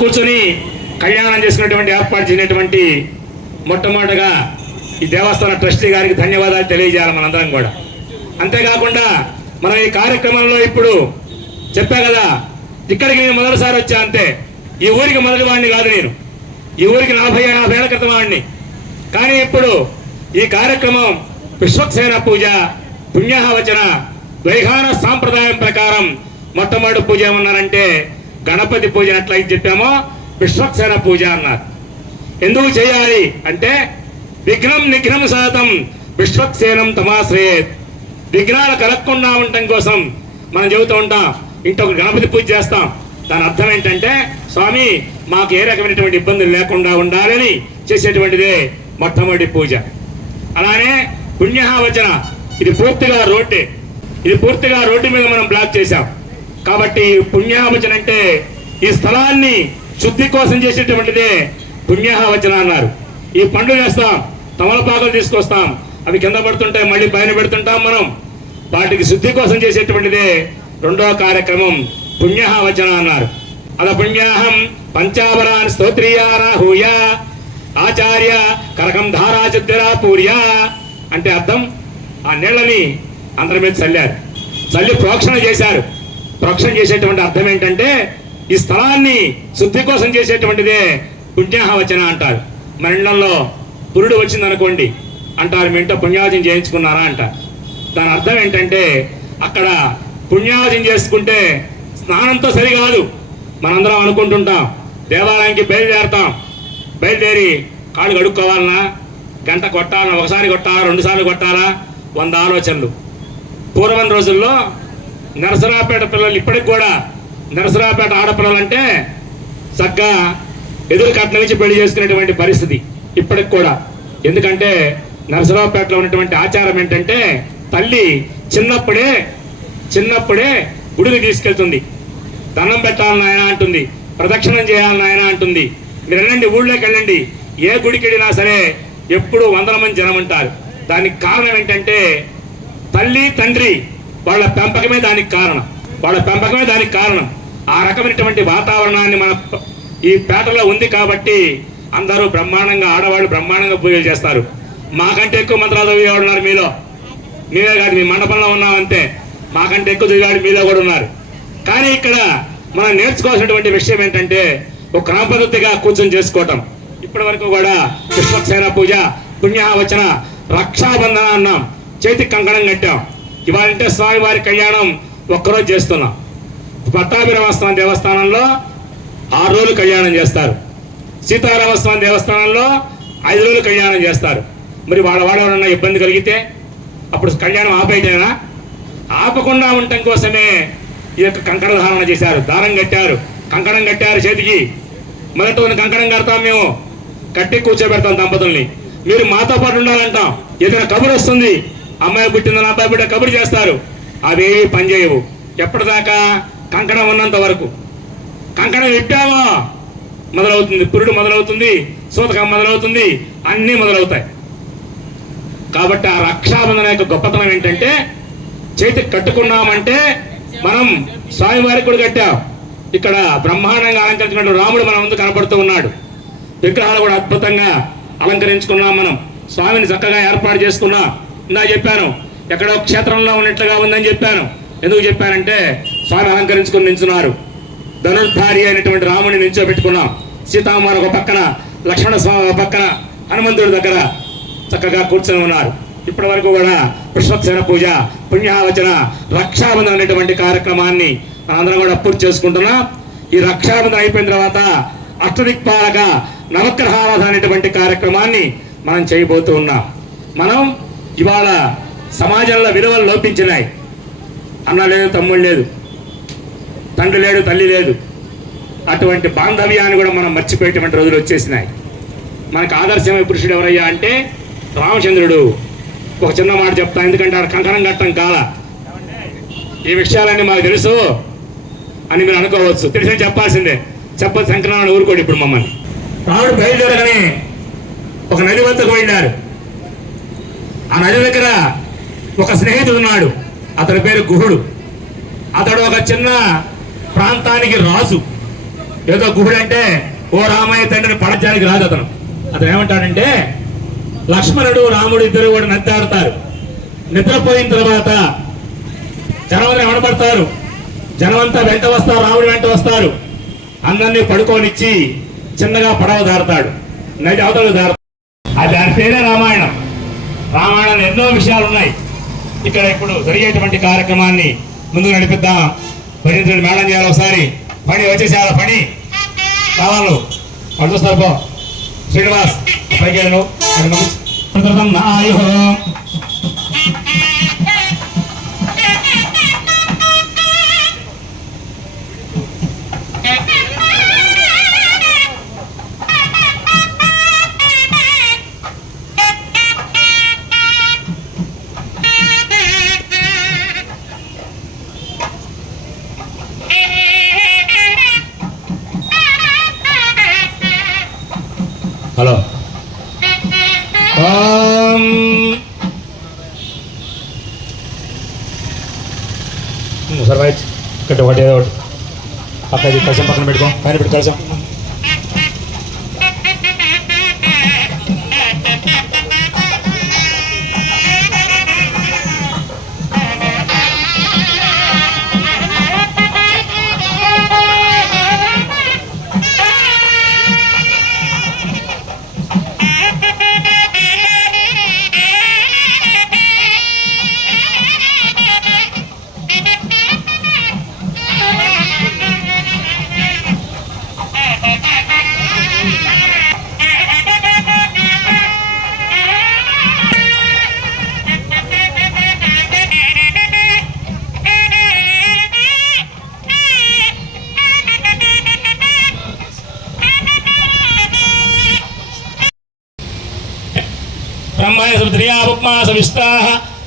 కూర్చొని కళ్యాణం చేసుకున్నటువంటి ఏర్పాటు చేసినటువంటి మొట్టమొదటిగా ఈ దేవస్థాన ట్రస్టీ గారికి ధన్యవాదాలు తెలియజేయాలి మనందరం కూడా. అంతేకాకుండా మనం ఈ కార్యక్రమంలో ఇప్పుడు చెప్పా కదా, ఇక్కడికి నేను మొదటిసారి వచ్చా అంతే. ఈ ఊరికి మొదటి వాడిని కాదు నేను, ఈ ఊరికి 40 ఏళ్ల క్రితం వాడిని. కానీ ఇప్పుడు ఈ కార్యక్రమం విశ్వక్సేన పూజ పుణ్యాహవచన ద్వైహాన సాంప్రదాయం ప్రకారం మొట్టమొదటి పూజ ఏమన్నారంటే గణపతి పూజ ఎట్లయితే చెప్పామో విశ్వక్సేన పూజ అన్నారు. ఎందుకు చేయాలి అంటే విఘ్నం నిఘ్నం శాతం విశ్వక్సేనం తమాశ్రయేత్. విఘ్నాలు కలగకుండా ఉండటం కోసం మనం చెబుతూ ఉంటాం, ఇంకొక గణపతి పూజ చేస్తాం. దాని అర్థం ఏంటంటే స్వామి మాకు ఏ రకమైనటువంటి ఇబ్బందులు లేకుండా ఉండాలని చేసేటువంటిదే మొట్టమొదటి పూజ. అలానే పుణ్యాహవచన ఇది పూర్తిగా రోడ్డే, ఇది పూర్తిగా రోడ్డు మీద మనం బ్లాక్ చేశాం. కాబట్టి పుణ్యాహవచన అంటే ఈ స్థలాన్ని శుద్ధి కోసం చేసేటువంటిదే పుణ్యాహవచన అన్నారు. ఈ పండ్లు వేస్తాం, తమలపాకులు తీసుకొస్తాం, అవి కింద పడుతుంటాయి, మళ్ళీ పైన పెడుతుంటాం మనం. వాటికి శుద్ధి కోసం చేసేటువంటిదే రెండవ కార్యక్రమం పుణ్యాహవచన అన్నారు. అలా పుణ్యాహం పంచావరాన్ స్తోత్రీయారాహూయ ఆచార్య కరకం ధారాచుద్ధిరా పూర్య అంటే అర్థం ఆ నీళ్ళని అందరి మీద చల్లారు, చల్లి ప్రోక్షణ చేశారు. ప్రోక్షణ చేసేటువంటి అర్థం ఏంటంటే ఈ స్థలాన్ని శుద్ధి కోసం చేసేటువంటిదే పుణ్యాహవచన అంటారు. మన ఇళ్లలో పురుడు వచ్చిందనుకోండి అంటారు, మీ ఇంట్లో పుణ్యావచన చేయించుకున్నారా అంటారు. దాని అర్థం ఏంటంటే అక్కడ పుణ్యావచన చేసుకుంటే స్నానంతో సరికాదు. మనందరం అనుకుంటుంటాం దేవాలయానికి బయలుదేరతాం, బయలుదేరి కాళ్ళు కడుక్కోవాలన్నా, గంట కొట్టాలన్నా, ఒకసారి కొట్టాలా, 2 సార్లు కొట్టాలా, 100 ఆలోచనలు. పూర్వం రోజుల్లో నరసరావుపేట పిల్లలు ఇప్పటికి కూడా నరసరావుపేట ఆడపిల్లలంటే చక్కగా ఎదురు కట్నం ఇచ్చి పెళ్లి చేసుకునేటువంటి పరిస్థితి ఇప్పటికి కూడా. ఎందుకంటే నరసరావుపేటలో ఉన్నటువంటి ఆచారం ఏంటంటే తల్లి చిన్నప్పుడే గుడికి తీసుకెళ్తుంది, దండం పెట్టాలని ఆయన అంటుంది, ప్రదక్షిణం చేయాలని ఆయన అంటుంది. మీరు వెళ్ళండి, ఊళ్ళోకి వెళ్ళండి, ఏ గుడికి వెళ్ళినా సరే ఎప్పుడు 100 మంది జనం ఉంటారు. దానికి కారణం ఏంటంటే తల్లి తండ్రి వాళ్ళ పెంపకమే దానికి కారణం. ఆ రకమైనటువంటి వాతావరణాన్ని మన ఈ పేటలో ఉంది కాబట్టి అందరూ బ్రహ్మాండంగా, ఆడవాళ్ళు బ్రహ్మాండంగా పూజలు చేస్తారు. మాకంటే ఎక్కువ మంత్రాలు చదివేవాడు ఉన్నారు మీలో, మీరే కాదు, మీ మండపంలో ఉన్నామంతే, మాకంటే ఎక్కువ చదివేవాడు మీలో కూడా ఉన్నారు. కానీ ఇక్కడ మనం నేర్చుకోవాల్సినటువంటి విషయం ఏంటంటే ఒక క్రమ పద్ధతిగా కూర్చొని చేసుకోవటం. ఇప్పటి వరకు కూడా విశ్వక్సేన పూజ పుణ్యాహవచన రక్షాబంధన అన్నాం, చేతికి కంకణం కట్టాం. ఇవాళంటే స్వామివారి కళ్యాణం ఒక్కరోజు చేస్తున్నాం. పట్టాభిరామస్వామి దేవస్థానంలో 6 రోజులు కళ్యాణం చేస్తారు, సీతారామస్వామి దేవస్థానంలో 5 రోజులు కళ్యాణం చేస్తారు. మరి వాళ్ళెవరన్నా ఇబ్బంది కలిగితే అప్పుడు కళ్యాణం ఆపేటేనా? ఆపకుండా ఉండటం కోసమే ఈ యొక్క కంకణ ధారణ చేశారు, దారం కట్టారు, కంకణం కట్టారు చేతికి. మొదట కంకణం కడతాం, మేము కట్టి కూర్చోబెడతాం దంపతుల్ని. మీరు మాతో పాటు ఉండాలంటాం. ఏదైనా కబురు వస్తుంది, అమ్మాయి పుట్టిందని అబ్బాయి పుట్టిన కబురు చేస్తారు, అవేవి పనిచేయవు. ఎప్పటిదాకా? కంకణం ఉన్నంత వరకు. కంకణం ఇట్టామో మొదలవుతుంది, పురుడు మొదలవుతుంది, సూతకం మొదలవుతుంది, అన్నీ మొదలవుతాయి. కాబట్టి ఆ రక్షాబంధన యొక్క గొప్పతనం ఏంటంటే చేతికి కట్టుకున్నామంటే మనం స్వామివారికి కూడా కట్టాం. ఇక్కడ బ్రహ్మాండంగా అలంకరించినట్టు రాముడు మన ముందు కనపడుతూ ఉన్నాడు. విగ్రహాలు కూడా అద్భుతంగా అలంకరించుకున్నాం. మనం స్వామిని చక్కగా ఏర్పాటు చేసుకున్నాం. ఇందా చెప్పాను, ఎక్కడో క్షేత్రంలో ఉన్నట్లుగా ఉందని చెప్పాను. ఎందుకు చెప్పానంటే స్వామి అలంకరించుకుని నించున్నారు. ధనుర్ధారి అయినటువంటి రాముని నించోబెట్టుకున్నాం. సీతామార ఒక పక్కన, లక్ష్మణ స్వామి ఒక పక్కన, హనుమంతుడి దగ్గర చక్కగా కూర్చొని ఉన్నారు. ఇప్పటి వరకు కూడా విశ్వక్సేన పూజ పుణ్యావచన రక్షాబంధన అనేటువంటి కార్యక్రమాన్ని మనందరం కూడా పూర్తి చేసుకుంటున్నాం. ఈ రక్షాబంధన అయిపోయిన తర్వాత అష్టదిక్పాలక నవగ్రహావధ అనేటువంటి కార్యక్రమాన్ని మనం చేయబోతూ ఉన్నాం. మనం ఇవాళ సమాజంలో విలువలు లోపించినాయి. అన్న లేదు, తమ్ముడు లేదు, తండ్రి లేడు, తల్లి లేదు. అటువంటి బాంధవ్యాన్ని కూడా మనం మర్చిపోయేటువంటి రోజులు వచ్చేసినాయి. మనకు ఆదర్శమైన పురుషుడు ఎవరయ్యా అంటే రామచంద్రుడు. ఒక చిన్న మాట చెప్తాను, ఎందుకంటే ఆడ కంకణం కట్టం కాల. ఈ విషయాలన్నీ మాకు తెలుసు అని మీరు అనుకోవచ్చు, తెలిసి చెప్పాల్సిందే. చెప్పదు శంకరనారాయణ ఊరుకోడు. ఇప్పుడు మమ్మల్ని రాముడు బయలుదేరగానే ఒక నది వద్దకు వెళ్ళారు. ఆ నది దగ్గర ఒక స్నేహితుడు ఉన్నాడు, అతని పేరు గుహుడు. అతడు ఒక చిన్న ప్రాంతానికి రాజు. ఏదో గుహుడు అంటే ఓ రామయ్య తండ్రిని పడచానికి రాదు అతను. అతను ఏమంటాడంటే లక్ష్మణుడు రాముడు ఇద్దరు కూడా నద్దాడుతారు. నిద్రపోయిన తర్వాత జనం వెనబడతారు. జనమంతా వెంట వస్తారు, రాముడు వెంట వస్తారు. అందరినీ పడుకోనిచ్చి చిన్నగా పడవ దాడతాడు, నది అవతలకు దాడతాడు. అది దాని పేరే రామాయణం. రామాయణంలో ఎన్నో విషయాలు ఉన్నాయి. ఇక్కడ ఇప్పుడు జరిగేటువంటి కార్యక్రమాన్ని ముందుకు నడిపిద్దాం. భజంత్రుడు మేళం చేయాలి. ఒకసారి పని వచ్చేసేయాలి. పని కావాలి వాళ్ళు చూస్తారు. పో శ్రీనివాస్ పైకేను హలో సార్ రైట్ ఇక్కడ ఒకటి ఏదో ఒకటి పక్క కలిసాం, పక్కన పెట్టుకో, పైన పెట్టి కలిసాం. ब्रह्माय सवित्रियापमा सविष्टाः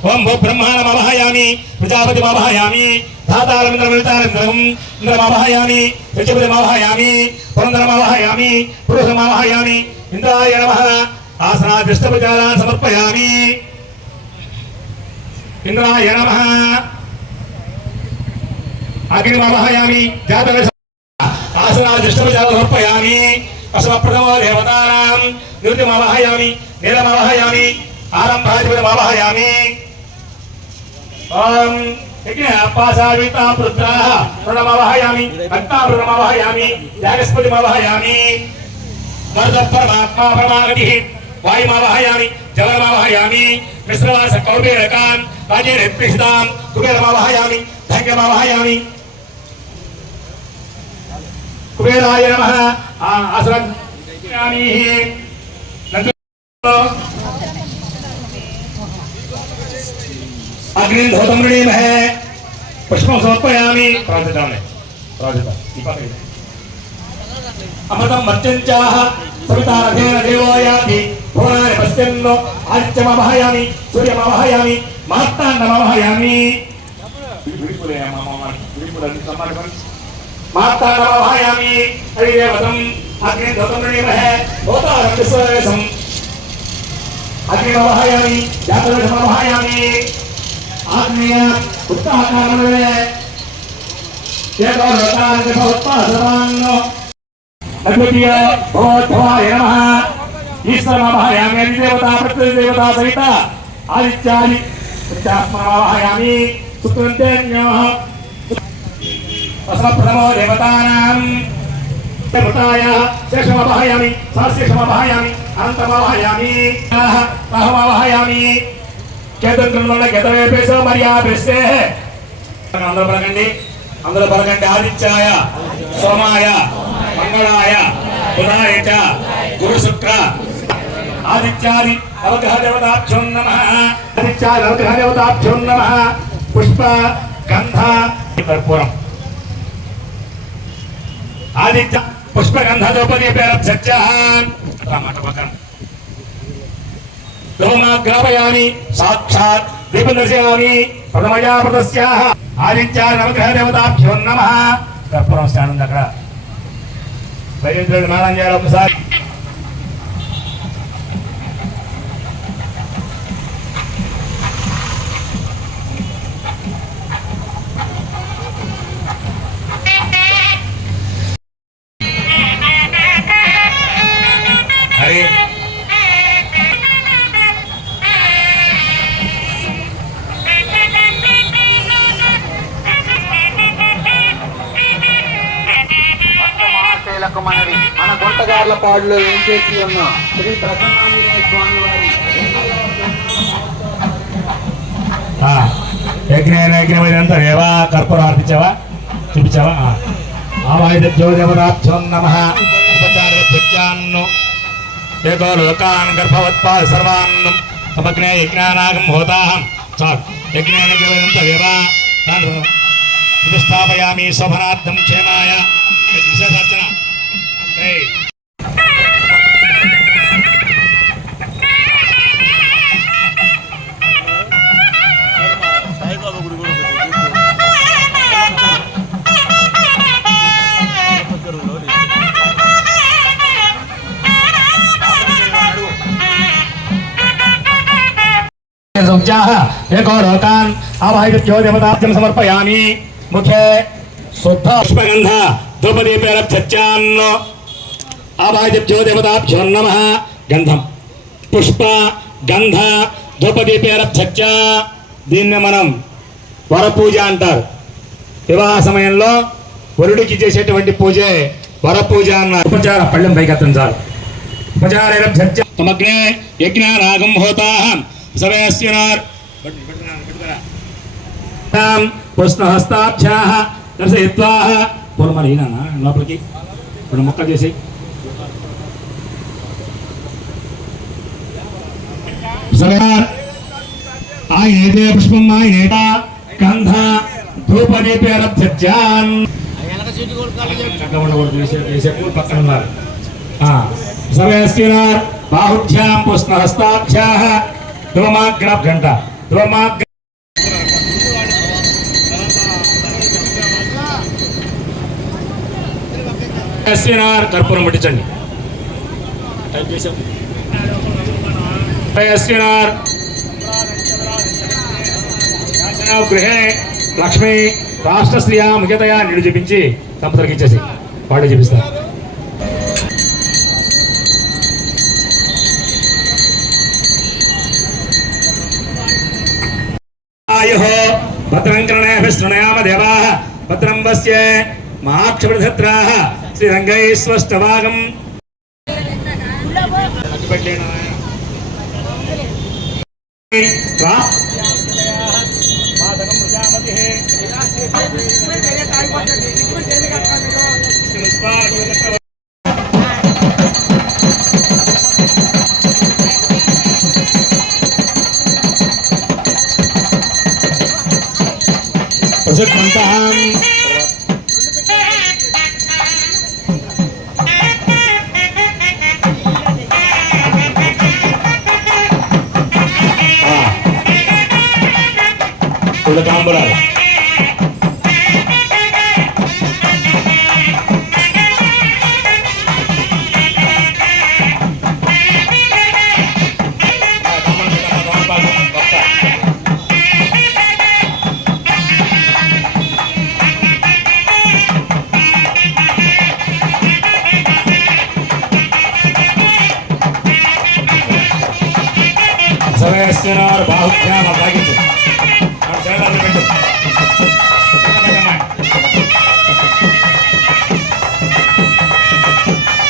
ओं भो ब्रह्माणमवहयामि प्रजापतिमवहयामि धातारमिन्द्रमितारिन्द्रम् इन्द्रमवहयामि प्रजापतिमवहयामि पुरन्दरमवहयामि पुरुषमवहयामि इन्द्राय नमः आसनादिष्टपचारान् समर्पयामि इन्द्राय नमः अग्निमवहयामि जातवे आसनादिष्टपचारान् समर्पयामि असमप्रथमो देवतानां निवृत्तिमवहयामि नीलमवहयामि आरम्भाधिपतिमवहयामि ओं यज्ञपाशाविता पुत्राः प्रणमवहयामि भक्तावृणमवहयामि यागस्पतिमवहयामि वर्धपरमात्मा परमागतिः वायुमवहयामि जलमवहयामि मिश्रवास कौबेरकान् राजेरप्रिहितां कुबेरमवहयामि धन्यमवहयामि कुबेराय नमः आसनं अग्निधोतं मृणीमहे पुष्पं समर्पयामि अमृतं मर्त्यञ्चाः सवितारथेन देवो याति भुवनानि पश्यन्नो आदित्यमवहयामि सूर्यमवहयामि मार्ताण्डमवहयामि मार्ताण्डमवहयामि हरिदेवतम् अग्निधोतं मृणीमहे होतारं विश्ववेशम् अग्निमवहयामि जातवेशमवहयामि आग्नेय उत्ताकारणवे येतोरतानिभवत्पासवान्नो अद्वितीय भवद्भवाय नमः ईश्वरमवहयामि अधिदेवता प्रत्यधिदेवता सहित आदित्यादि उच्चास्ममवहयामि सुकृन्तेन्योः असमप्रथमो देवतानां देवताय शेषमवहयामि सहस्रेषमवहयामि अनन्तमवहयामि अहमवहयामि కేతంత్రంలో గతవేపేసో మర్యాపేస్తే అందరూ పలకండి ఆదిత్యాయ సోమాయ మంగళాయ బుధాయ చ గురు శుక్ర ఆదిత్యాది నవగ్రహ దేవతాభ్యో నమః ఆదిత్యాయ నవగ్రహ దేవతాభ్యో నమః పుష్ప గంధ కర్పూరం ఆదిత్య పుష్ప గంధ ద్రౌపది పేరభ్యర్చః మాట పక్కన ग्रापयामि साक्षात् दीपं दर्शयामि प्रथमया प्रदस्याः आदित्याय नवग्रह देवताभ्यो नमः कर्पूरं स्नानं अక్కడ వైద్యుడు మేళం చేయాలి ఒకసారి మనవి. మన గుంటగార్లపాడులో ఏం చేసి ఉన్న శ్రీ ప్రసన్నాంజనేయ స్వామి వారి యజ్ఞమైనంత దేవా కర్పూరం అర్పించావా చూపించావా ఆవాయుధోదేవతాభ్యో నమః ఉపచారను ఏకో లోకాన్ గర్భవత్పాద సర్వాన్ సమగ్నే యజ్ఞానాగం హోతాహం చాలు యజ్ఞానంత దేవా ప్రతిష్టాపయామి శోభనార్థం క్షేమాయ విశేషార్చన एको लोकान् आवाहितो देवताभ्यं समर्पयामि मुखे शुद्ध पुष्पगन्ध धूपदीपेरभ्यर्च्यान् आवाहितो देवताभ्यो नमः गन्धं पुष्प गंध ధూపదీపేరభ్యర్చ దీన్ని మనం వరపూజ అంటారు. వివాహ సమయంలో వరుడికి చేసేటువంటి పూజే వరపూజ అన్నారు. ఉపచార పళ్ళెం పైకెత్తించాలి. ఉపచారేరభ్యర్చ సమగ్నే యజ్ఞానాగం హోతాహం సవేస్యనార్ పుష్ణహస్తాభ్యాః దర్శయిత్వా పూర్వమలీనా లోపలికి రెండు ముక్కలు చేసి ఆయనేదే పుష్పం ఆయనేట గంధ ధూపదీపేరభ్యర్చాన్ పక్కన ఉన్నారు. సవేస్యనార్ బాహుభ్యాం పుష్ణహస్తాభ్యాః ధ్రువమాగ్ర గంట ధ్రువమాగ్ర కర్పూరం పట్టించండి. గృహే లక్ష్మి రాష్ట్రశ్రియ ముఖ్యతయా నీళ్ళు చూపించి దంపతులకు ఇచ్చేసి వాళ్ళు చూపిస్తారు. భద్రం కర్ణేభిశృణయామ దేవాః భద్రం వస్య మహాక్షపృధత్రాః శ్రీరంగైస్వష్టవాగం తాంబూలాలు సవేశ్వర బాహుభ్యాం అభాగించు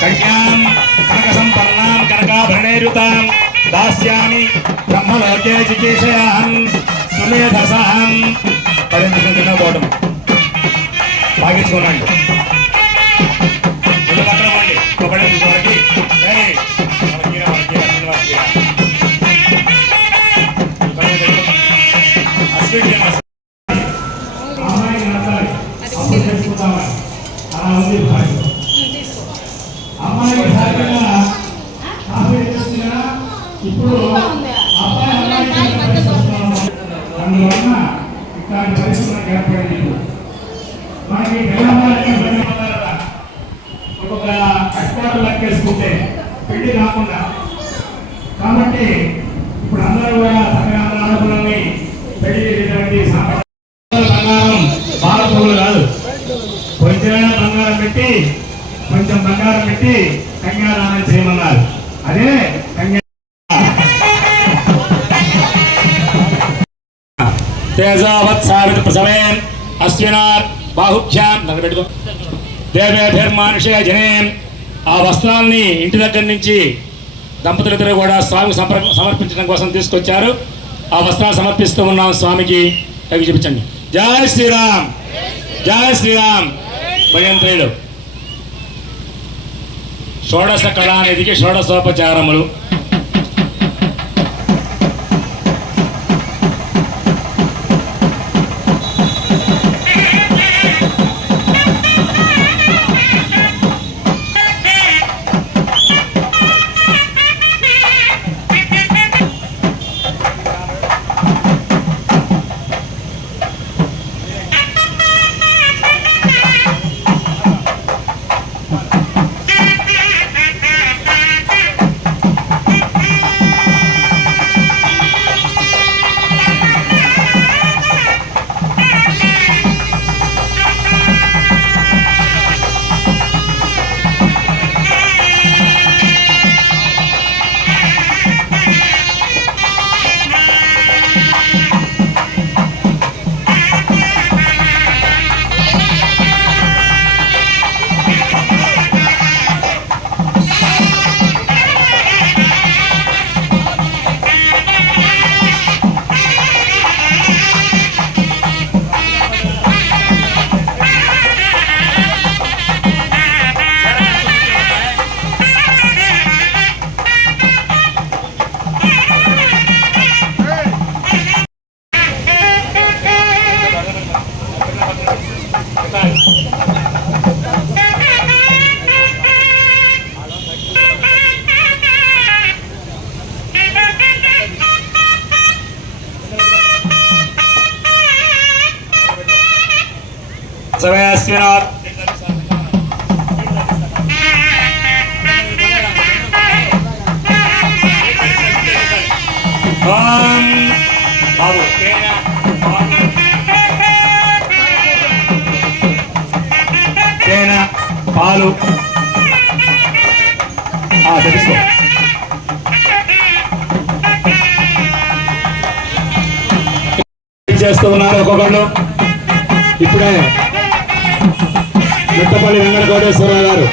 కన్యాం కనక సంపన్నాం కనకాభరణైరుతాం దాస్యామి బ్రహ్మలోకే జిగీషయాహం సుమేధసాహం. 10 నిమిషాలు తినకపోవడం బాగించుకోనండి. పక్కన పోండి. 10 నిమిషాలకి ఇప్పుడు అందువలన ఇట్లాంటి పరిస్థితులు ఏర్పడింది. మనకి ఒక్కొక్క హెడ్క్వార్టర్ లెక్కేసుకుంటే పెళ్లి కాకుండా కాబట్టి ఇప్పుడు అందరూ కూడా ఆడపిల్లల్ని పెళ్లి చేసేటువంటి బంగారం భారతీయులు కాదు. కొంచెం బంగారం పెట్టి కన్యాదానం చేయమన్నారు. అదే తేజావత్సావిత ప్రసవేన్ అస్యనార్ బాహుభ్యాం నగబెట్టుకో దేవేభిర్మానుషే జనే ఆ వస్త్రాలని ఇంటి దగ్గర నుంచి దంపతులిద్దరూ కూడా స్వామికి సమర్పించడం కోసం తీసుకొచ్చారు. ఆ వస్త్రాలు సమర్పిస్తూ ఉన్నాం స్వామికి. అవి చూపించండి. జై శ్రీరామ్, జై శ్రీరామ్. భయంత్రులు షోడశ కళానిధికి షోడశోపచారములు. సవేస్మినాత్ బాబు తేనె పాలు తెలుసుకో. చేస్తూ ఉన్నారు ఒక్కొక్కళ్ళు. ఇప్పుడే మిట్టపల్లి వెంకట కోటేశ్వరరావు గారు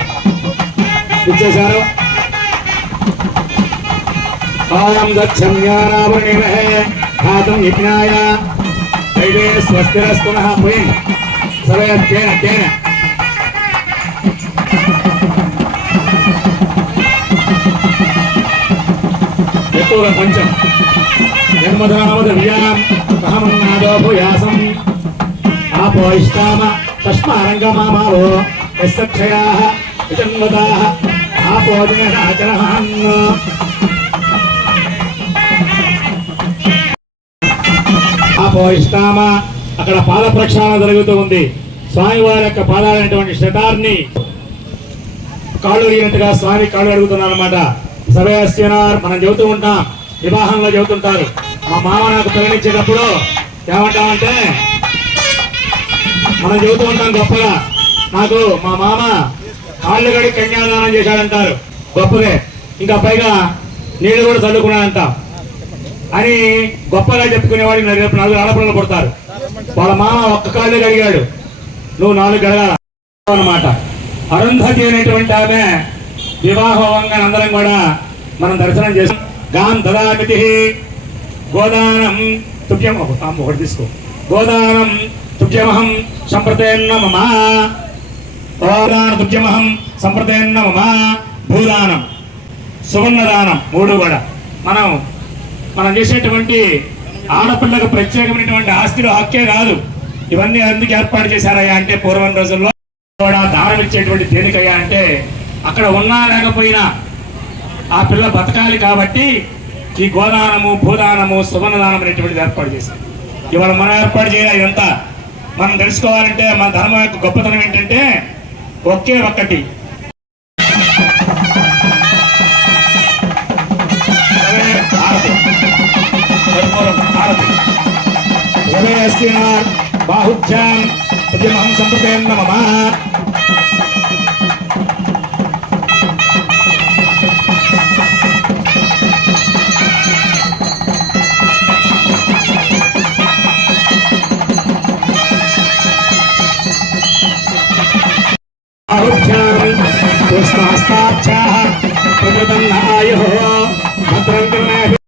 ఇచ్చేశారు. ఆయం దక్షమ్యానావృణిమహే ధాతుం యజ్ఞాయ దైవే స్వస్తిరస్తునః పుయం సర్వే తేన తేన. ఎక్కువగా కొంచెం జన్మదామద వ్యాం అహమన్నాదో భూయాసం ఆపో ఇష్టామ తస్మారంగమామావో యస్సక్షయాః విజన్మదాః ఆపో దినరాచరహాన్. ఆపో ఇష్టామ అక్కడ పాద ప్రక్షాళన జరుగుతూ ఉంది. స్వామివారి యొక్క పాదాలైనటువంటి శతార్ని కాళ్ళు అడిగినట్టుగా స్వామి కాళ్ళు అడుగుతున్నారు అనమాట. సభయస్యనార్ మనం చెబుతూ ఉంటాం, వివాహంలో చెబుతుంటారు. మా మామ నాకు పిల్లనిచ్చేటప్పుడు ఏమంటామంటే మనం చెబుతూ ఉంటాం గొప్పగా, నాకు మా మామ కాళ్ళు కడిగి కన్యాదానం చేశాడంటారు. గొప్పదే. ఇంకా పైగా నీళ్ళు కూడా చల్లుకున్నాడంట అని గొప్పగా చెప్పుకునేవాడికి రేపు 4 ఆడపిల్లలు పుడతారు. వాళ్ళ మామ ఒక్క కాళ్ళు కడిగాడు, నువ్వు 4 గడగాల అన్నమాట. అరుంధతి అనేటువంటి ఆమె వివాహంగా అందరం కూడా మనం దర్శనం చేస్తాం. గాం దదామితి గోదానం తుభ్యం. ఒకటి తీసుకో. గోదానం తుభ్యమహం సంప్రతేన్న మమ. గోదాన తుభ్యమహం సంప్రతేన్న మమ. భూదానం, సువర్ణదానం 3 కూడా మనం చేసేటువంటి ఆడపిల్లకు ప్రత్యేకమైనటువంటి ఆస్తిలో హక్కే కాదు. ఇవన్నీ ఎందుకు ఏర్పాటు చేశారయ్యా అంటే పూర్వం రోజుల్లో కూడా దానం ఇచ్చేటువంటి దేనికయ్యా అంటే అక్కడ ఉన్నా లేకపోయినా ఆ పిల్ల బతకాలి కాబట్టి ఈ గోదానము, భూదానము, సువర్ణదానం అనేటువంటిది ఏర్పాటు చేశారు. ఇవాళ మనం ఏర్పాటు చేయాలి. ఇదంతా మనం తెలుసుకోవాలంటే మన ధర్మం యొక్క గొప్పతనం ఏంటంటే ఒకే ఒక్కటి బాహుభ్యాం ప్రతిమహం సంప్రతేన్న మమ. పుష్పహస్తాక్షాః ప్రకృతన్నాయుః భద్రం కర్ణేభిः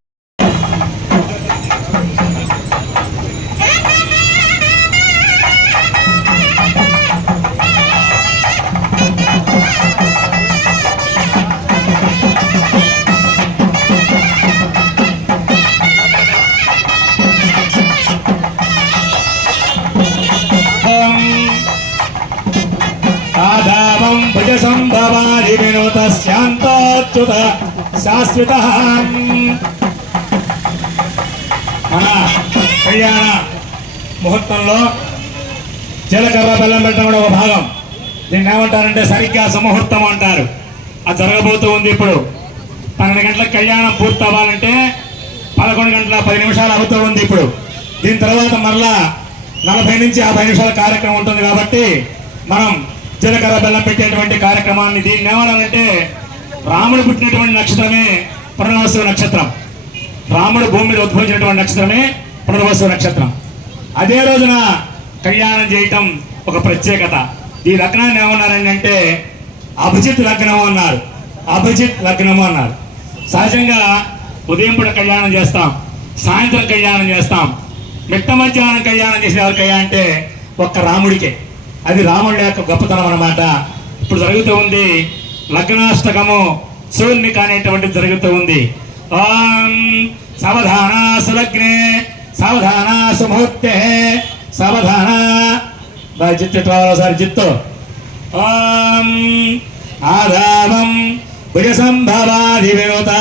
ఆదావం భుజ సంభవాది వినోద శాంతోచ్యుత శాశ్వత. మన కళ్యాణ ముహూర్తంలో జీలకర్ర బెల్లం పెట్టడం కూడా ఒక భాగం. దీన్ని ఏమంటారంటే సరిగ్గా సుముహూర్తం అంటారు. అది జరగబోతూ ఉంది. ఇప్పుడు 12 గంటలకు కళ్యాణం పూర్తి అవ్వాలంటే 11 గంటల 10 నిమిషాలు అవుతూ ఉంది. ఇప్పుడు దీని తర్వాత మరలా 40 నుంచి 50 నిమిషాల కార్యక్రమం ఉంటుంది. కాబట్టి మనం జీలకర్ర బెల్లం పెట్టేటువంటి కార్యక్రమాన్ని దీన్ని ఏమన్నానంటే రాముడు పుట్టినటువంటి నక్షత్రమే పునర్వసు నక్షత్రం. రాముడు భూమి మీద ఉద్భవించినటువంటి నక్షత్రమే పునర్వసు నక్షత్రం. అదే రోజున కళ్యాణం చేయటం ఒక ప్రత్యేకత. ఈ లగ్నాన్ని ఏమన్నారండి అంటే అభిజిత్ లగ్నం అన్నారు. అభిజిత్ లగ్నము అన్నారు. సహజంగా ఉదయం పూట కళ్యాణం చేస్తాం, సాయంత్రం కళ్యాణం చేస్తాం, మిట్ట మధ్యాహ్నం కళ్యాణం చేసిన ఎవరికయ్యా అంటే ఒక్క రాముడికే. అది రాముడి యొక్క గొప్పతనం అన్నమాట. ఇప్పుడు జరుగుతూ ఉంది లగ్నాష్టకము సూర్యుని కానేటువంటిది జరుగుతూ ఉంది. ఓం సావధాన సులగ్నే సావధాన సుముహూర్తే సావధాన జిత్తు జిత్తు. ఓం ఆదావం భుజ సంభవాది వినోద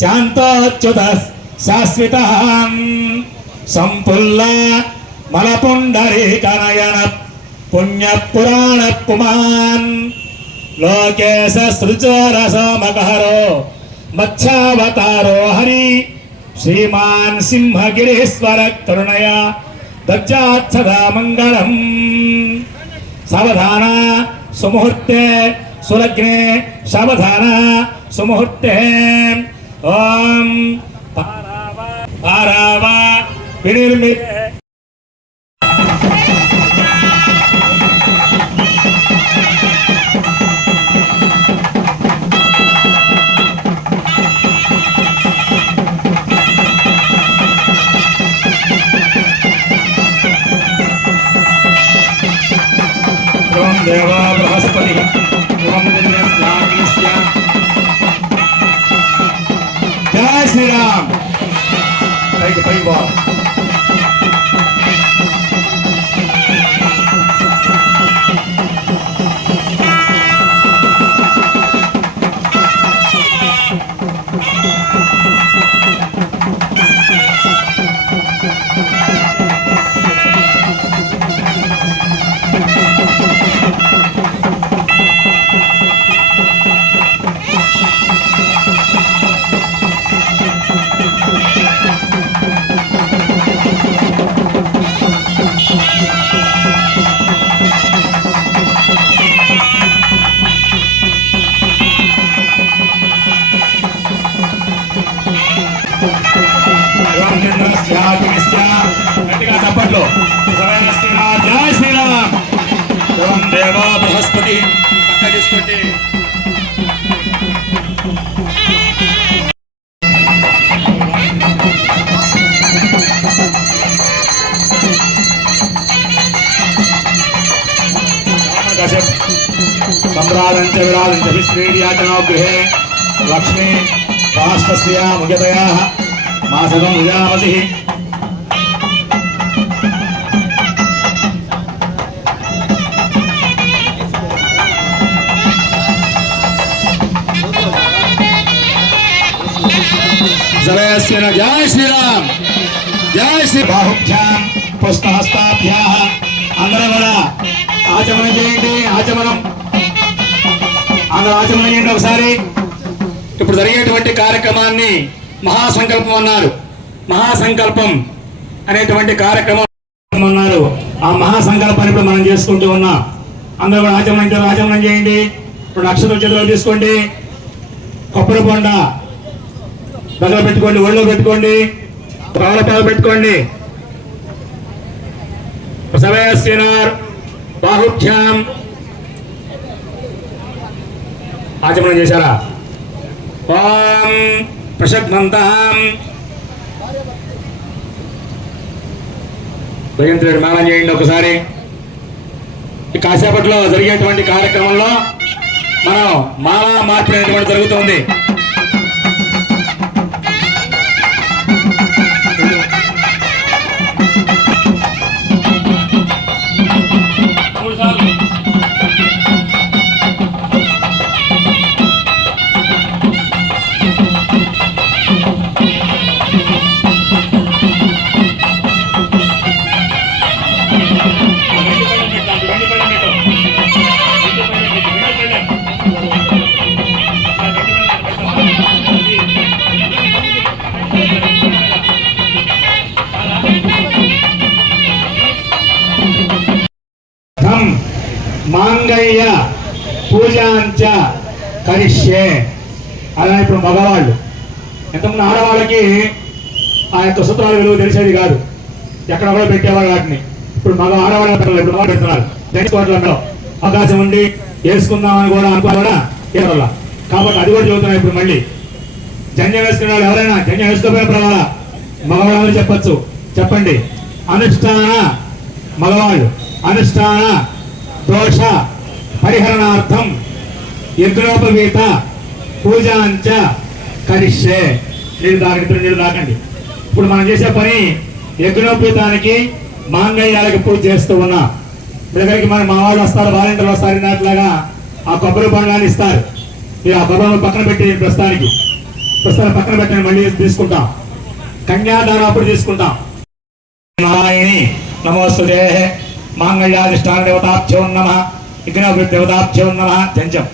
శాంతోచ్యుత శాశ్వత సంపుల్ల మలపుండరీకనయన పుణ్యపురాణ పుమాన్ లోకేశ సృజోరసోమకహరో మత్స్యావతారో హరి శ్రీమాన్ సింహగిరీశ్వర కరుణయ దజ్జాత్సదా మంగళం. సావధాన సుముహూర్తే సులగ్నే సావధాన సుముహూర్తే. ఓం పారావ వినిర్మిత దేవా బృహస్పతి జయ శ్రీరామ్. పైకి పై బా గట్టిగా చప్పట్లు. జయ శ్రీరామ్. ఓం దేవా బృహస్పతి పక్క తీసుకుంటే సంభ్రాదంచ విరాదంచ విశ్వేర్యాచనో గృహే లక్ష్మీ రాష్ట్రస్య ముఖ్యతయా మాసగం విజామసి. జయ శ్రీరామ్. జయ శ్రీ. బాహుభ్యాం పుష్పహస్తాభ్యాః. అందరూ కూడా ఆచమనం చేయండి. ఆచమనం అందరూ ఆచమనం చేయండి ఒకసారి. ఇప్పుడు జరిగేటువంటి కార్యక్రమాన్ని మహాసంకల్పం అన్నారు. మహాసంకల్పం అనేటువంటి కార్యక్రమం అన్నారు. ఆ మహాసంకల్పాన్ని ఇప్పుడు మనం చేసుకుంటూ ఉన్నాం. అందరూ కూడా ఆచమనం చేయండి. ఇప్పుడు నక్షత్రం చేతిలో తీసుకోండి. కొబ్బరి బొండ దగ్గర పెట్టుకోండి, ఒళ్ళో పెట్టుకోండి, కాళ్ళపాలు పెట్టుకోండి. సవయస్యనార్ బాహుభ్యాం ఆచమనం చేశారా? ఓం ప్రషద్మంతాం భయంత్రుడు మేళం చేయండి ఒకసారి. ఈ కాసేపట్లో జరిగేటువంటి కార్యక్రమంలో మనం మాలా మార్పిడి అనేటువంటి జరుగుతుంది. మాంగళ్య పూజాంచ కరిష్యే. అలా ఇప్పుడు మగవాళ్ళు, ఎంతమంది ఆడవాళ్ళకి ఆ యొక్క సూత్రాల విలువ తెలిసేది కాదు, ఎక్కడ కూడా పెట్టేవాళ్ళు వాటిని. ఇప్పుడు ఆడవాళ్ళ ఇప్పుడు పెడుతున్నారు. తెలుసుకోవట్లలో అవకాశం ఉండి వేసుకుందామని కూడా అనుకోవాలా ఏమల్లా. కాబట్టి అది కూడా చదువుతున్నాయి. ఇప్పుడు మళ్ళీ జన్యం వేసుకునే వాళ్ళు ఎవరైనా జన్యం వేసుకోపోయిన పర్వాలా, మగవాళ్ళు చెప్పచ్చు. చెప్పండి. అనుష్ఠాన మగవాళ్ళు అనుష్ఠాన దోష పరిహరణార్థం యజ్ఞోపవీత పూజాంచ కరిష్యే. నీళ్ళు తాకండి. ఇప్పుడు మనం చేసే పని యజ్ఞోపవీతానికి మాంగళ్యాలకి పూజ చేస్తూ ఉన్నా. దగ్గరికి మన మా వాళ్ళు వస్తారు, వాలంటీర్లు వస్తారు, ఇన్నట్లాగా ఆ కొబ్బరి పండ్లని ఇస్తారు. మీరు ఆ కొబ్బరి పక్కన పెట్టి ప్రస్తుతానికి పక్కన పెట్టండి. మళ్ళీ తీసుకుంటాం. కన్యాదానం అప్పుడు తీసుకుంటాం. నారాయణి నమోస్తుతే మాంగళ్యాధిష్టాన దేవతాభ్యో నమః యజ్ఞోపవీత దేవతాభ్యో నమః. జంజం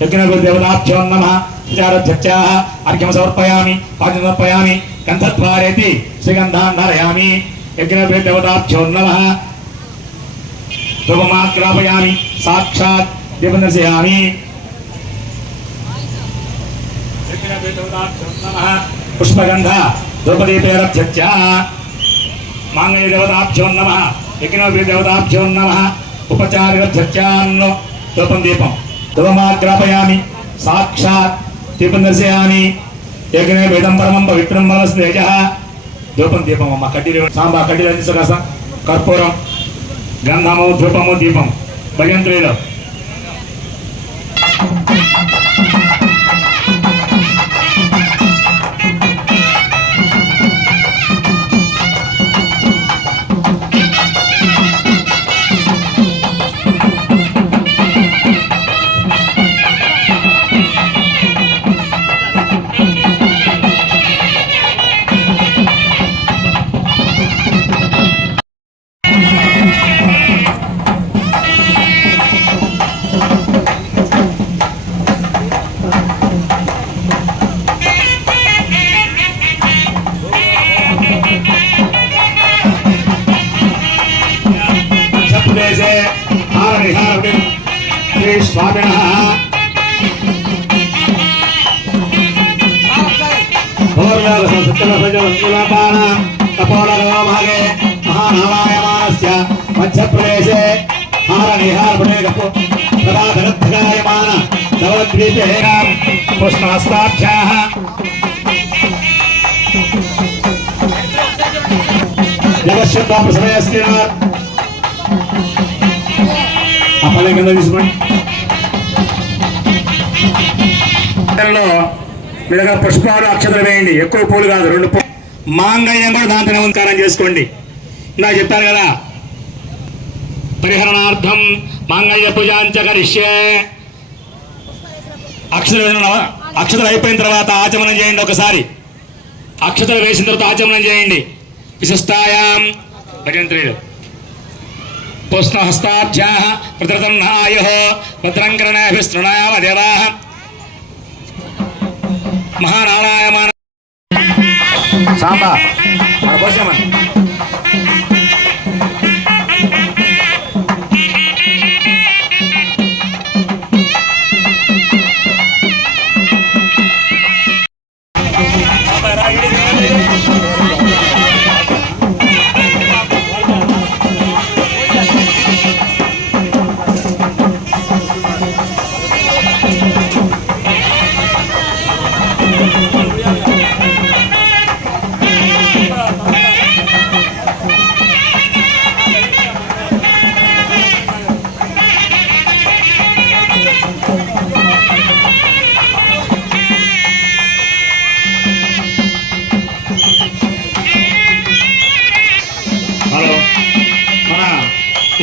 యజ్ఞోపవీత దేవతాభ్యో నమః. విచారోధ్యక్షాః అర్ఘ్యం సమర్పయామి, పాద్యం సమర్పయామి, గంధద్వారేతి శ్రీగంధాన్ ధారయామి. యజ్ఞోపవీత దేవతాభ్యో నమః. ధూపమాగ్రాపయామి, సాక్షాత్ దీపం దర్శయామి. యజ్ఞోపవీత దేవతాభ్యో నమః. పుష్పగంధ ధూపదీపేరధ్యక్ష మాంగళ్య దేవతాభ్యో నమః. యజ్ఞోపవీత దేవతాభ్యో నమః. ఉపచారిరధ్యక్షాన్నో ధూపం దీపం ధూపమాగ్రాపయామి, సాక్షాత్ దీపం దర్శయామి. యజ్ఞోపవీతం పరమం పవిత్రం మనస్తేజ. ధూపం దీపం అమ్మ కడ్డీలు సాంబా కడ్డీలు అందించగస. కర్పూరం గంధము ధూపము దీపం భజంత్రిలో. स्वामिनः कपोलभागे महानारायमानस्य मध्यप्रदेशे हारनिहारपुणेगदाधरद्गायमान नवद्वीपे पुष्पहस्ताभ्याः जगश्चन्द्रा प्रसमयस्य अपने కింద తీసుకోండి. మీ దగ్గర పుష్పాలు అక్షతలు వేయండి. ఎక్కువ పూలు కాదు, 2 పూలు. మాంగళ్యం కూడా దాంతో నమస్కారం చేసుకోండి. ఇందాక చెప్పాను కదా, పరిహరణార్థం మాంగళ్య పూజాంచ కరిష్యే. అక్షతలు అయిపోయిన తర్వాత ఆచమనం చేయండి. ఒకసారి అక్షతలు వేసిన తర్వాత ఆచమనం చేయండి. విశిష్టాయాం భజంత్రీలు పుష్పహస్తాభ్యాః ప్రతృతన్నాయుః భద్రం కర్ణేభిస్తృణాయామ దేవాః మహానారాయమాన సాంబా మన కోసమని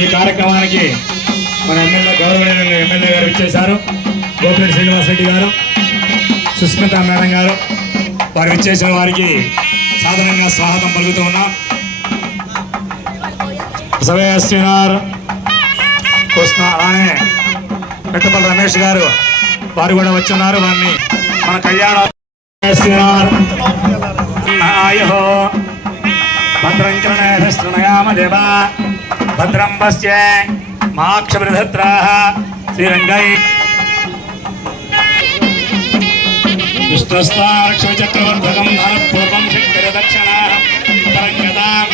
ఈ కార్యక్రమానికి మన గౌరవనీయ ఎమ్మెల్యే గారు ఇచ్చేశారు. గోపిరెడ్డి శ్రీనివాసరెడ్డి గారు, సుస్మిత మేడం గారు, వారు ఇచ్చేసిన వారికి సాధారణంగా స్వాగతం పలుకుతూ ఉన్నాం. సవేస్తున్నారు కృష్ణ అలానే పెట్టుపల్లి రమేష్ గారు వారు కూడా వచ్చున్నారు. వారిని మన కళ్యాణ భద్రం కృణయామ దేవ భద్రం పశ్య మాక్షభిర్ధత్రా శ్రీరంగై విష్ణుస్తారక్షచక్రవర్ధకం ధనపూర్వం శక్తిర దక్షిణ పరంగతాం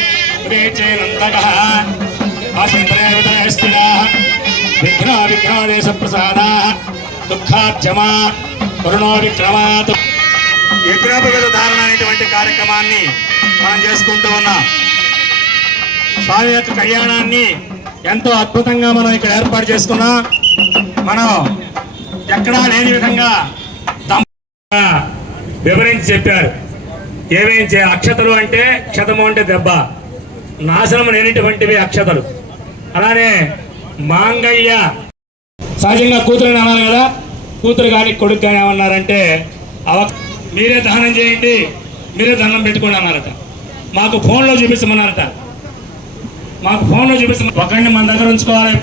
ఉదేచేనంతకః ఆసింద్రేవతయస్థిరాः విఘ్నాదేశ ప్రసాదాः దుఃఖార్జమా కరుణో విక్రమాత్. యజ్ఞోపగత ధారణ అనేటువంటి కార్యక్రమాన్ని మనం చేసుకుంటూ ఉన్నాం. స్వామి యొక్క కళ్యాణాన్ని ఎంతో అద్భుతంగా మనం ఇక్కడ ఏర్పాటు చేసుకున్నాం. మనం ఎక్కడా లేని విధంగా వివరించి చెప్పారు. ఏమేం అక్షతలు అంటే క్షతము అంటే దెబ్బ, నాశనం లేనిటువంటివి అక్షతలు. అలానే మాంగళ్య సహజంగా కూతురుని అనాలి కదా, కూతురు కానీ కొడుకు కానీ ఏమన్నారంటే మీరే దహనం చేయండి, మీరే దండం పెట్టుకోండి అన్నారట. మాకు ఫోన్లో చూపిస్తామన్నారట. మాకు ఫోన్లో చూపిస్తాం, ఒకరిని మన దగ్గర ఉంచుకోవాలి.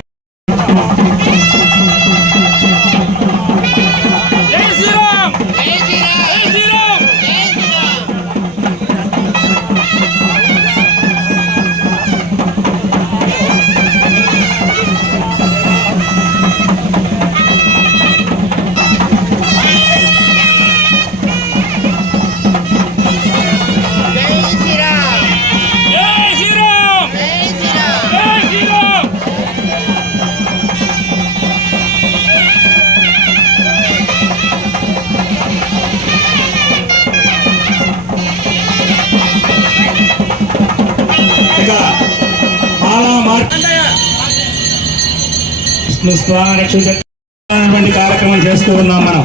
కార్యక్రమం చేస్తూ ఉన్నాం మనం.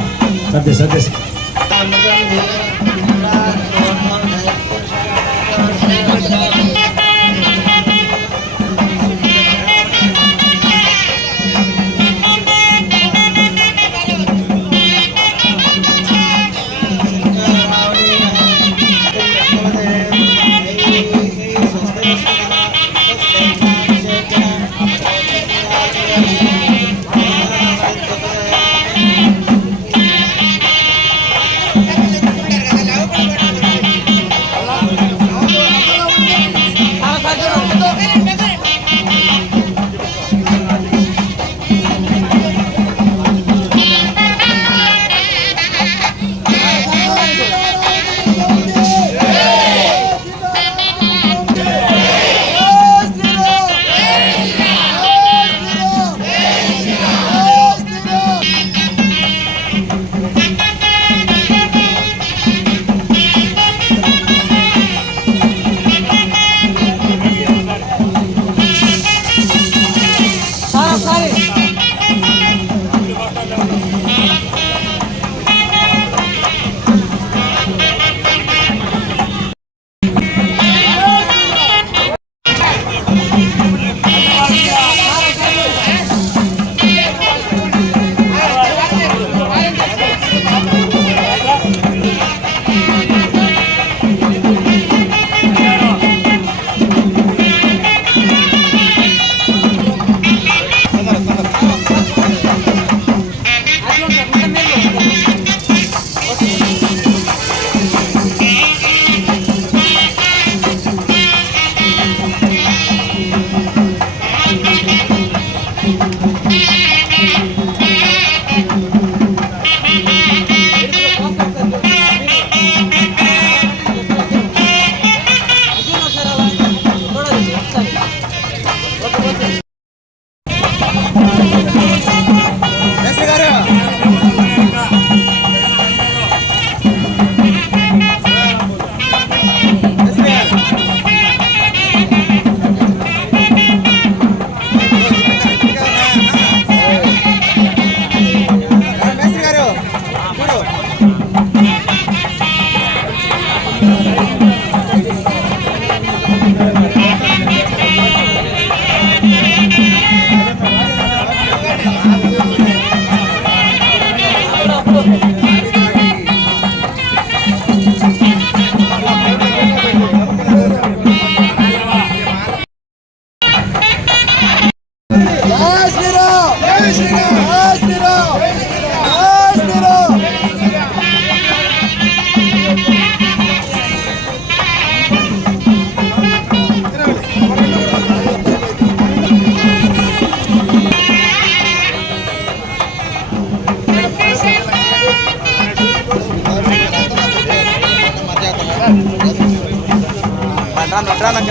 సత్య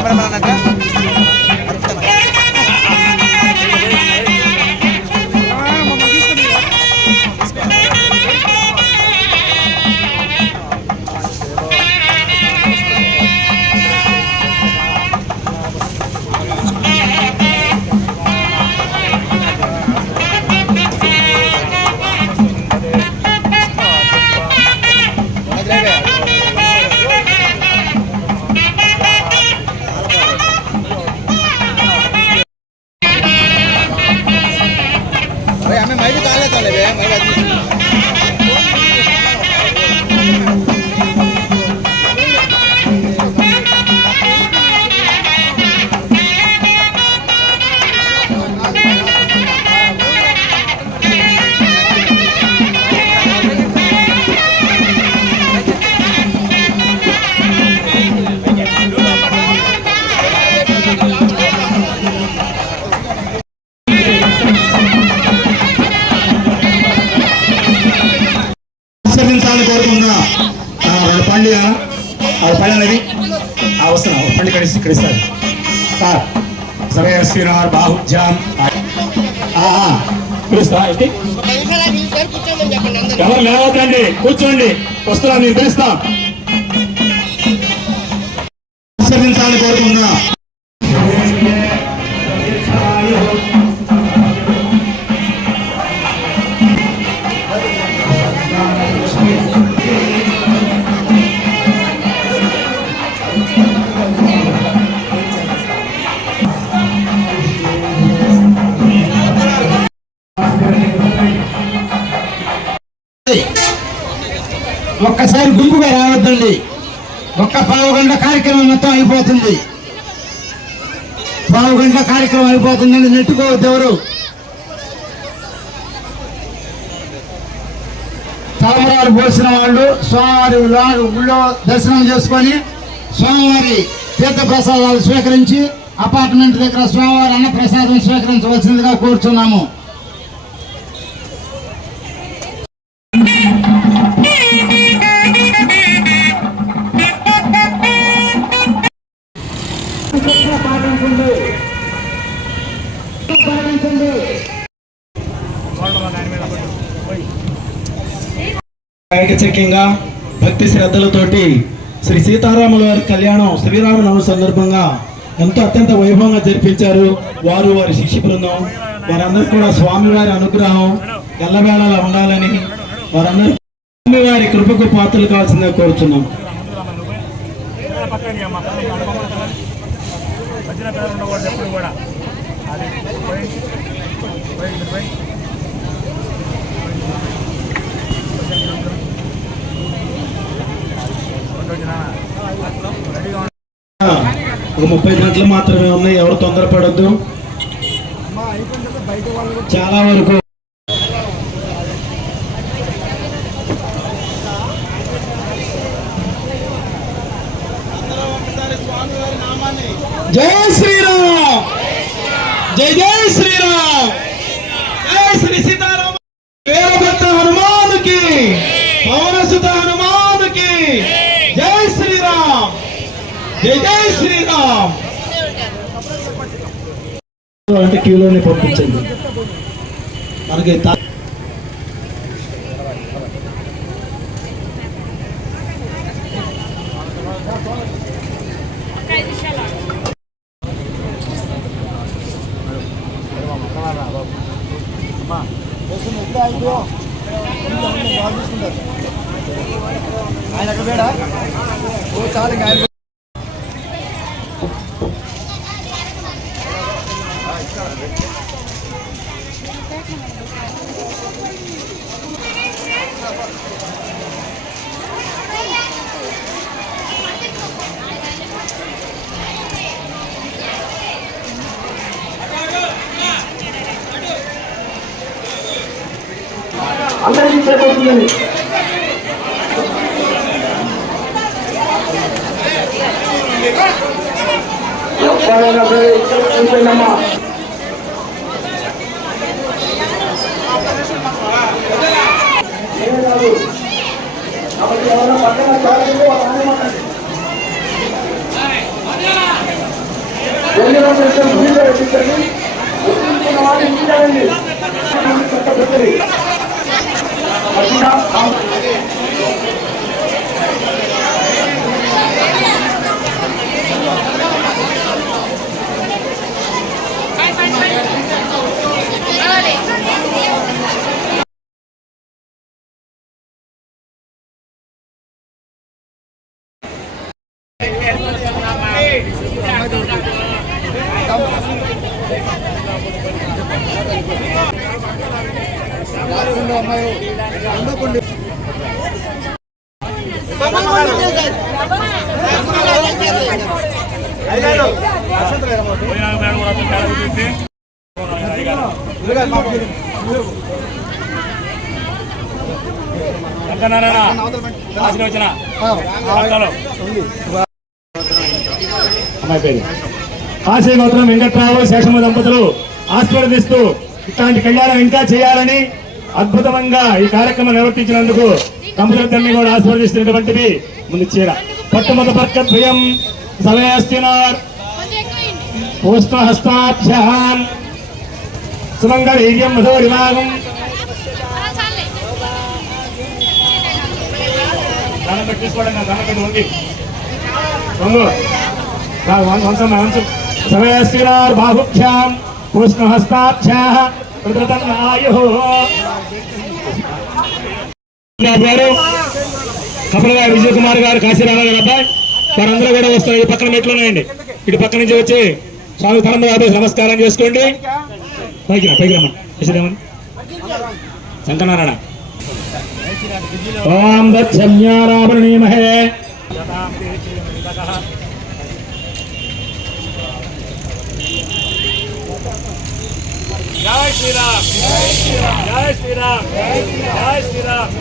కెమెరామెన్ అంటే हमें मैं भी डाले डाले मैं ఆశీర్వదించాలని కోరుకున్నా రెండు పండుగ పళ్ళు అనేది వస్తున్నా పండుగ కడిస్తారు సార్ సరే శ్రీరార్ బాహుజాన్ పిలుస్తా అయితే ఎవరు లేవద్దండి కూర్చోండి వస్తున్నా నేను పిలుస్తా ఆశీర్వదించాలని కోరుకున్నా ఒక్కసారి గుంపుగా రావద్దండి. ఒక్క పావుగంట కార్యక్రమం మొత్తం అయిపోతుంది. పావుగంట కార్యక్రమం అయిపోతుందండి. నెట్టుకోవద్దు ఎవరు. తలమరాలు పోసిన వాళ్ళు స్వామివారి ఊళ్ళో దర్శనం చేసుకొని స్వామివారి తీర్థ ప్రసాదాలు స్వీకరించి అపార్ట్మెంట్ దగ్గర స్వామివారి అన్న ప్రసాదం స్వీకరించవలసిందిగా కోరుచున్నాము. ఏకచక్యంగా భక్తి శ్రద్ధలతోటి శ్రీ సీతారాముల వారి కళ్యాణం శ్రీరామనవమి సందర్భంగా ఎంతో అత్యంత వైభవంగా జరిపించారు. వారు వారి శిష్య బృందం వారందరూ కూడా స్వామివారి అనుగ్రహం ఎల్లవేళలా ఉండాలని వారందరూ స్వామివారి కృపకు పాత్రలు కావాల్సిందిగా కోరుచున్నాం. ఒక 30 గంటలు మాత్రమే ఉన్నాయి. ఎవరు తొందరపడద్దు. చాలా వరకు జై శ్రీరామ్, జై జై శ్రీరామ్, జై శ్రీ సీతారామ. వీరభద్ర హనుమానుకి, పవనసుత హనుమానుకి జై శ్రీరామ్, జై జై శ్రీరామ్. అంటే క్యూలోనే పంపించండి. మనకి ఆయన అక్కడ వేడా ఓ చాలు ఆయన అందరికీ చెప్పండి. ఎవరైనా సరే చూసేనమ్మా. ఎవరైనా పక్కన కాశీగోత్రం వెంకట్రావు శేషమ్మ దంపతులు ఆశీర్వదిస్తూ ఇట్లాంటి కళ్యాణం ఇంకా చేయాలని అద్భుతంగా ఈ కార్యక్రమం నిర్వర్తించినందుకు దంపతులందరినీ కూడా ఆశీర్వదిస్తున్నటువంటివి ముందు చీర పట్టుమత పర్కద్వయం సమయస్తినార్ పూష్ణహస్తాభ్యాం సుమంగళీర్యం మధోరిమాగం దానం పెట్టేసుకోవడం దానం పెట్టి వంగి వంగు సమయస్తినార్ బాహుభ్యాం పూష్ణహస్తాభ్యాః ప్రదృతన్నాయుః గారు కపిల గారు విజయ్ కుమార్ గారు కాశీరామ గారు అబ్బాయి వారందరూ కూడా వస్తారు. ఈ పక్కన మెట్లు ఉన్నాయండి, ఇటు పక్క నుంచి వచ్చి స్వామి తలంబ గారు నమస్కారం చేసుకోండి. పైకి రమ్మని శంకరనారాయణ ఓం దక్షమ్యారావణీమహే జై శ్రీరామ్ జై శ్రీరామ్ జై శ్రీరామ్ జై శ్రీరామ్.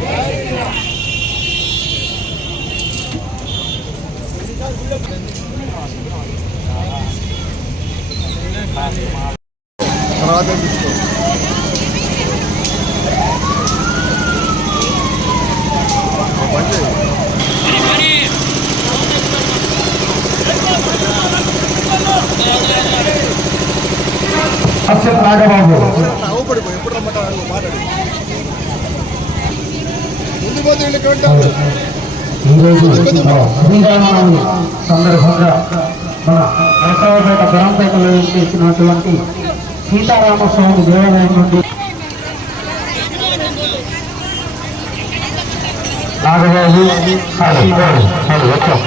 నాగబాబు పడిపోయి ఎప్పుడు రమ్మంటారు మాట్లాడి ముందు పోతే వీళ్ళకి ఉంటారు. ఈరోజు శ్రీరామనవమి సందర్భంగా మన నరసరావుపేట బరంపేటలో ఇచ్చినటువంటి సీతారామస్వామి దేవాలయం నుండి నాగబాబు వచ్చాం.